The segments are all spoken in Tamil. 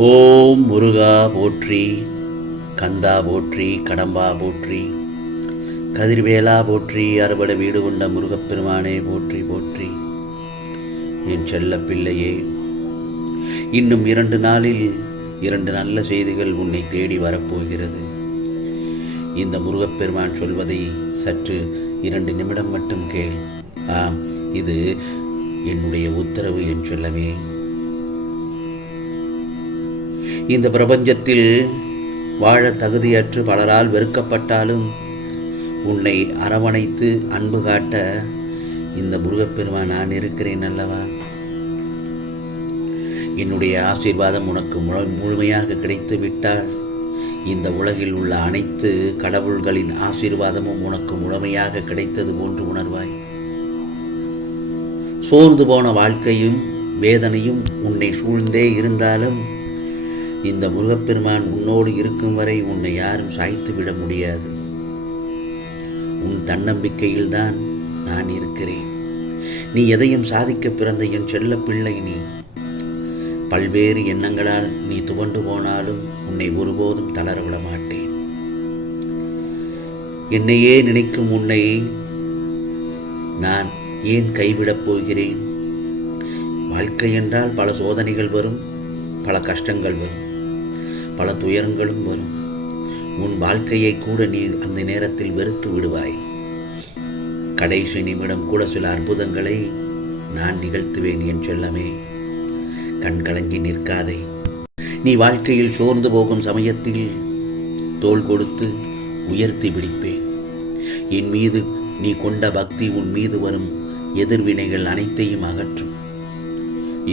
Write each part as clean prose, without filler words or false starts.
ஓம் முருகா போற்றி, கந்தா போற்றி, கடம்பா போற்றி, கதிர்வேலா போற்றி, அறுபடை வீடு கொண்ட முருகப்பெருமானே போற்றி போற்றி. என் செல்ல பிள்ளையே, இன்னும் 2 நாளில் 2 நல்ல செய்திகள் உன்னை தேடி வரப்போகிறது. இந்த முருகப்பெருமான் சொல்வதை சற்று 2 நிமிடம் மட்டும் கேள். ஆம், இது என்னுடைய உத்தரவு என் செல்லமே. இந்த பிரபஞ்சத்தில் வாழ தகுதியற்று பலரால் வெறுக்கப்பட்டாலும் உன்னை அரவணைத்து அன்பு காட்ட இந்த முருகப்பெருமான் நான் இருக்கிறேன் அல்லவா. என்னுடைய ஆசீர்வாதம் உனக்கு முழுமையாக கிடைத்து விட்டால் இந்த உலகில் உள்ள அனைத்து கடவுள்களின் ஆசீர்வாதமும் உனக்கு முழுமையாக கிடைத்தது போன்று உணர்வாய். சோர்ந்து போன வாழ்க்கையும் வேதனையும் உன்னை சூழ்ந்தே இருந்தாலும் இந்த முருகப்பெருமான் உன்னோடு இருக்கும் வரை உன்னை யாரும் சாய்த்து விட முடியாது. உன் தன்னம்பிக்கையில்தான் நான் இருக்கிறேன். நீ எதையும் சாதிக்க பிறந்த என் செல்ல பிள்ளை. நீ பல்வேறு எண்ணங்களால் நீ துவண்டு போனாலும் உன்னை ஒருபோதும் தளர விட மாட்டேன். என்னையே நினைக்கும் உன்னை நான் ஏன் கைவிடப் போகிறேன்? வாழ்க்கை என்றால் பல சோதனைகள் வரும், பல கஷ்டங்கள் வரும், பல துயரங்களும் வரும். உன் வாழ்க்கையை கூட நீ அந்த நேரத்தில் வெறுத்து விடுவாய். கடைசி நிமிடம் கூட சில அற்புதங்களை நான் நிகழ்த்துவேன் என் செல்லமே. கண் கலங்கி நிற்காதே. நீ வாழ்க்கையில் சோர்ந்து போகும் சமயத்தில் தோள் கொடுத்து உயர்த்தி பிடிப்பேன். என் மீது நீ கொண்ட பக்தி உன் மீது வரும் எதிர்வினைகள் அனைத்தையும் அகற்றும்.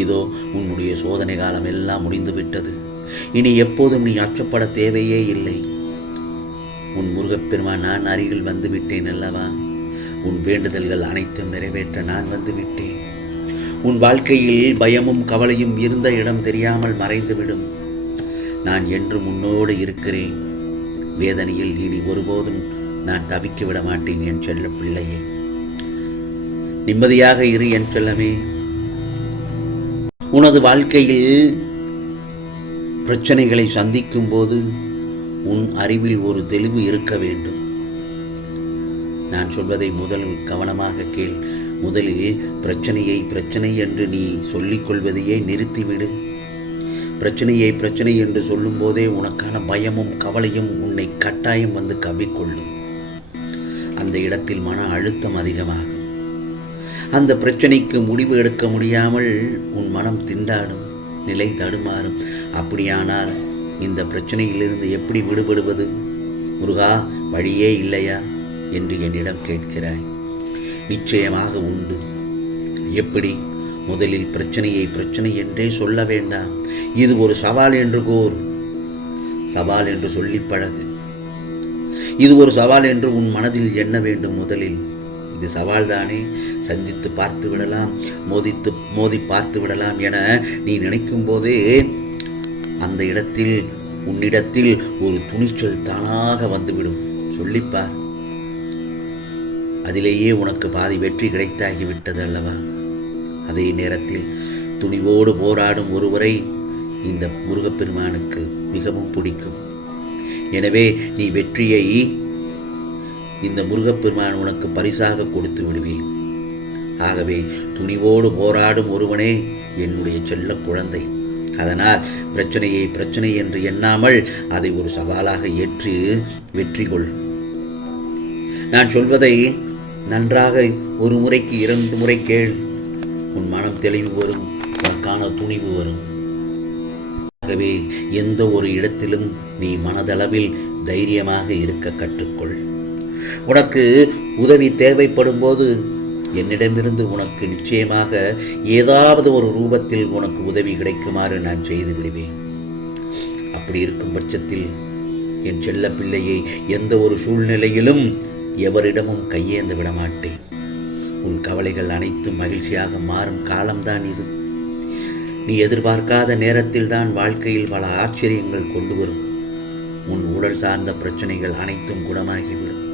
இதோ உன்னுடைய சோதனை காலம் எல்லாம் முடிந்துவிட்டது. இனி எப்போதும் நீ அச்சப்பட தேவையே இல்லை. உன் முருகப்பெருமான் நான் அருகில் வந்துவிட்டேன் அல்லவா. உன் வேண்டுதல்கள் அனைத்தும் நிறைவேற்ற நான் வந்துவிட்டேன். உன் வாழ்க்கையில் பயமும் கவலையும் இருந்த இடம் தெரியாமல் மறைந்துவிடும். நான் என்றும் உன்னோடு இருக்கிறேன். வேதனையில் இனி ஒருபோதும் நான் தவிக்க விட மாட்டேன் என் செல்ல பிள்ளையே. நிம்மதியாக இரு என் செல்லமே. உனது வாழ்க்கையில் பிரச்சனைகளை சந்திக்கும் போது உன் அறிவில் ஒரு தெளிவு இருக்க வேண்டும். நான் சொல்வதை முதலில் கவனமாக கேள். முதலில் பிரச்சனை என்று நீ சொல்லிக் கொள்வதையே நிறுத்திவிடு. பிரச்சனை என்று சொல்லும் போதே உனக்கான பயமும் கவலையும் உன்னை கட்டாயம் வந்து கவ்விக்கொள்ளும். அந்த இடத்தில் மன அழுத்தம் அதிகமாகும். அந்த பிரச்சனைக்கு முடிவு எடுக்க முடியாமல் உன் மனம் திண்டாடும், நிலை தடுமாறும். அப்படியானால் இந்த பிரச்சனையிலிருந்து எப்படி விடுபடுவது? முருகா, வழியே இல்லையா என்று என்னிடம் கேட்கிறாய். நிச்சயமாக உண்டு. எப்படி? முதலில் பிரச்சனை என்றே சொல்ல வேண்டாம். இது ஒரு சவால் என்று கூர். சவால் என்று சொல்லி பழகு. இது ஒரு சவால் என்று உன் மனதில் எண்ண வேண்டும். முதலில் இது சவால் தானே, சந்தித்து பார்த்து விடலாம், மோதி பார்த்து விடலாம் என நீ நினைக்கும் போதே அந்த இடத்தில் உன்னிடத்தில் ஒரு துணிச்சல் தானாக வந்துவிடும். சொல்லிப்பார். அதிலேயே உனக்கு பாதி வெற்றி கிடைத்தாகிவிட்டது அல்லவா. அதே நேரத்தில் துணிவோடு போராடும் ஒருவரை இந்த முருகப்பெருமானுக்கு மிகவும் பிடிக்கும். எனவே நீ வெற்றியை இந்த முருகப்பெருமான் உனக்கு பரிசாக கொடுத்து விடுவேன். ஆகவே துணிவோடு போராடும் ஒருவனே என்னுடைய செல்ல குழந்தை. அதனால் பிரச்சனை என்று எண்ணாமல் அதை ஒரு சவாலாக ஏற்று வெற்றி கொள். நான் சொல்வதை நன்றாக ஒரு முறைக்கு 2 முறை கேள். உன் மனம் தெளிவு வரும், உனக்கான துணிவு வரும். ஆகவே எந்த ஒரு இடத்திலும் நீ மனதளவில் தைரியமாக இருக்க கற்றுக்கொள். உனக்கு உதவி தேவைப்படும் போது என்னிடமிருந்து உனக்கு நிச்சயமாக ஏதாவது ஒரு ரூபத்தில் உனக்கு உதவி கிடைக்குமாறு நான் செய்து விடுவேன். அப்படி இருக்கும் பட்சத்தில் என் செல்ல பிள்ளையை எந்த ஒரு சூழ்நிலையிலும் எவரிடமும் கையேந்து விட மாட்டேன். உன் கவலைகள் அனைத்தும் மகிழ்ச்சியாக மாறும் காலம்தான் இது. நீ எதிர்பார்க்காத நேரத்தில் தான் வாழ்க்கையில் பல ஆச்சரியங்கள் கொண்டு வரும். உன் உடல் சார்ந்த பிரச்சனைகள் அனைத்தும் குணமாகிவிடும்.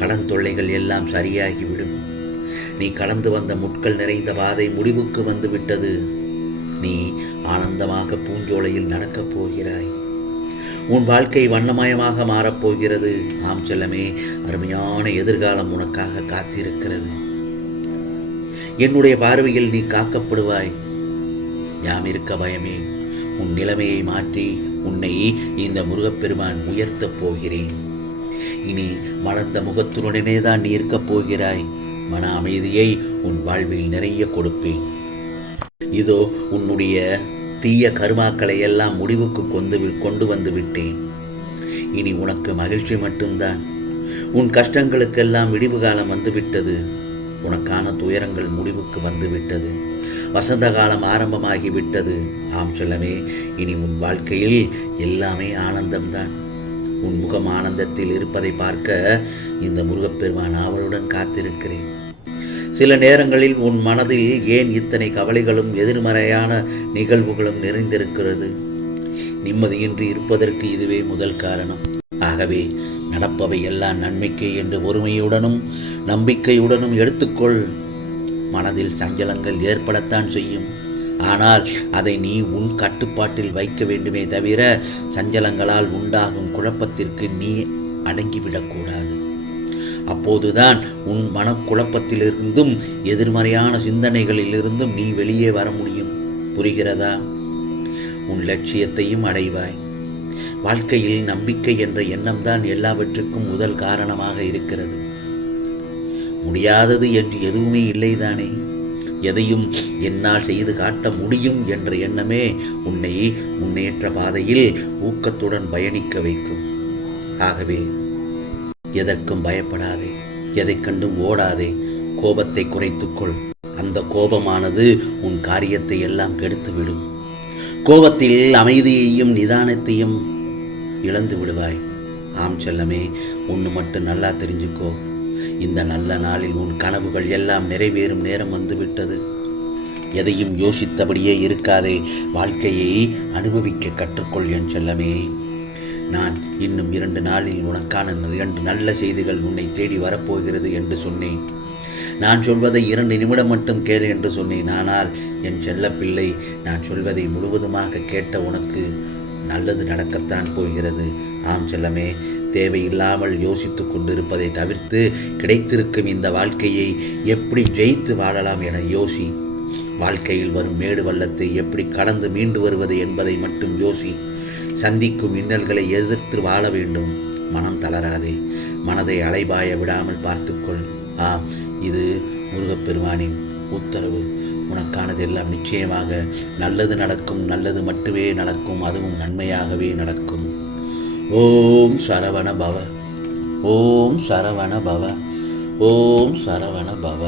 கடன் தொல்லைகள் எல்லாம் சரியாகிவிடும். நீ கடந்து வந்த முட்கள் நிறைந்த பாதை முடிவுக்கு வந்து விட்டது. நீ ஆனந்தமாக பூஞ்சோலையில் நடக்கப் போகிறாய். உன் வாழ்க்கை வண்ணமயமாக மாறப்போகிறது. ஆம் செல்லமே, அருமையான எதிர்காலம் உனக்காக காத்திருக்கிறது. என்னுடைய பார்வையில் நீ காக்கப்படுவாய். யாம் இருக்க பயமே. உன் நிலைமையை மாற்றி உன்னை இந்த முருகப்பெருமான் உயர்த்தப் போகிறேன். இனி மலர்ந்த முகத்துடனே தான் நீ இருக்கப் போகிறாய். மன அமைதியை உன் வாழ்வில் நிறைய கொடுப்பேன். இதோ உன்னுடைய தீய கருமாக்களை எல்லாம் முடிவுக்கு கொண்டு வந்து விட்டேன். இனி உனக்கு மகிழ்ச்சி மட்டும்தான். உன் கஷ்டங்களுக்கெல்லாம் விடிவு காலம் வந்துவிட்டது. உனக்கான துயரங்கள் முடிவுக்கு வந்துவிட்டது. வசந்த காலம் ஆரம்பமாகிவிட்டது. ஆம் செல்லமே, இனி உன் வாழ்க்கையில் எல்லாமே ஆனந்தம்தான். உன் முகம் ஆனந்தத்தில் இருப்பதை பார்க்க இந்த முருகப்பெருமான் ஆவலுடன் காத்திருக்கிறேன். சில நேரங்களில் உன் மனதில் ஏன் இத்தனை கவலைகளும் எதிர்மறையான நிகழ்வுகளும் நிறைந்திருக்கிறது? நிம்மதியின்றி இருப்பதற்கு இதுவே முதல் காரணம். ஆகவே நடப்பவை எல்லாம் நன்மைக்கே என்று ஒருமையுடனும் நம்பிக்கையுடனும் எடுத்துக்கொள். மனதில் சஞ்சலங்கள் ஏற்படத்தான் செய்யும். ஆனால் அதை நீ உன் கட்டுப்பாட்டில் வைக்க வேண்டுமே தவிர சஞ்சலங்களால் உண்டாகும் குழப்பத்திற்கு நீ அடங்கிவிடக்கூடாது. அப்போதுதான் உன் மனக்குழப்பத்திலிருந்தும் எதிர்மறையான சிந்தனைகளிலிருந்தும் நீ வெளியே வர முடியும். புரிகிறதா? உன் லட்சியத்தையும் அடைவாய். வாழ்க்கையில் நம்பிக்கை என்ற எண்ணம்தான் எல்லாவற்றுக்கும் முதல் காரணமாக இருக்கிறது. முடியாதது என்று எதுவுமே இல்லைதானே. எதையும் என்னால் செய்து காட்ட முடியும் என்ற எண்ணமே உன்னை முன்னேற்ற பாதையில் ஊக்கத்துடன் பயணிக்க வைக்கும். ஆகவே எதற்கும் பயப்படாதே, எதை கண்டும் ஓடாதே. கோபத்தை குறைத்துக்கொள். அந்த கோபமானது உன் காரியத்தை எல்லாம் கெடுத்துவிடும். கோபத்தில் அமைதியையும் நிதானத்தையும் இழந்து விடுவாய். ஆம் செல்லமே, ஒன்று மட்டும் நல்லா தெரிஞ்சுக்கோ. இந்த நல்ல நாளில் உன் கனவுகள் எல்லாம் நிறைவேறும் நேரம் வந்துவிட்டது. எதையும் யோசித்தபடியே இருக்காதே. வாழ்க்கையை அனுபவிக்க கற்றுக்கொள் என் செல்லமே. நான் இன்னும் 2 நாளில் உனக்கான 2 நல்ல செய்திகள் உன்னை தேடி வரப்போகிறது என்று சொன்னேன். நான் சொல்வதை 2 நிமிடம் மட்டும் கேளு என்று சொன்னேன். ஆனால் என் செல்ல பிள்ளை, நான் சொல்வதை முழுவதுமாக கேட்ட உனக்கு நல்லது நடக்கத்தான் போகிறது. ஆம் செல்லமே, தேவையில்லாமல் யோசித்து கொண்டிருப்பதை தவிர்த்து கிடைத்திருக்கும் இந்த வாழ்க்கையை எப்படி ஜெயித்து வாழலாம் என யோசி. வாழ்க்கையில் வரும் மேடு பள்ளத்தை எப்படி கடந்து மீண்டு வருவது என்பதை மட்டும் யோசி. சந்திக்கும் இன்னல்களை எதிர்த்து வாழ வேண்டும். மனம் தளராதே. மனதை அலைபாய விடாமல் பார்த்துக்கொள். இது முருகப்பெருமானின் உத்தரவு. உனக்கானதெல்லாம் நிச்சயமாக நல்லது நடக்கும். நல்லது மட்டுமே நடக்கும். அதுவும் நன்மையாகவே நடக்கும். ஓம் சரவண பவ. ஓம் சரவண பவ. ஓம் சரவண பவ.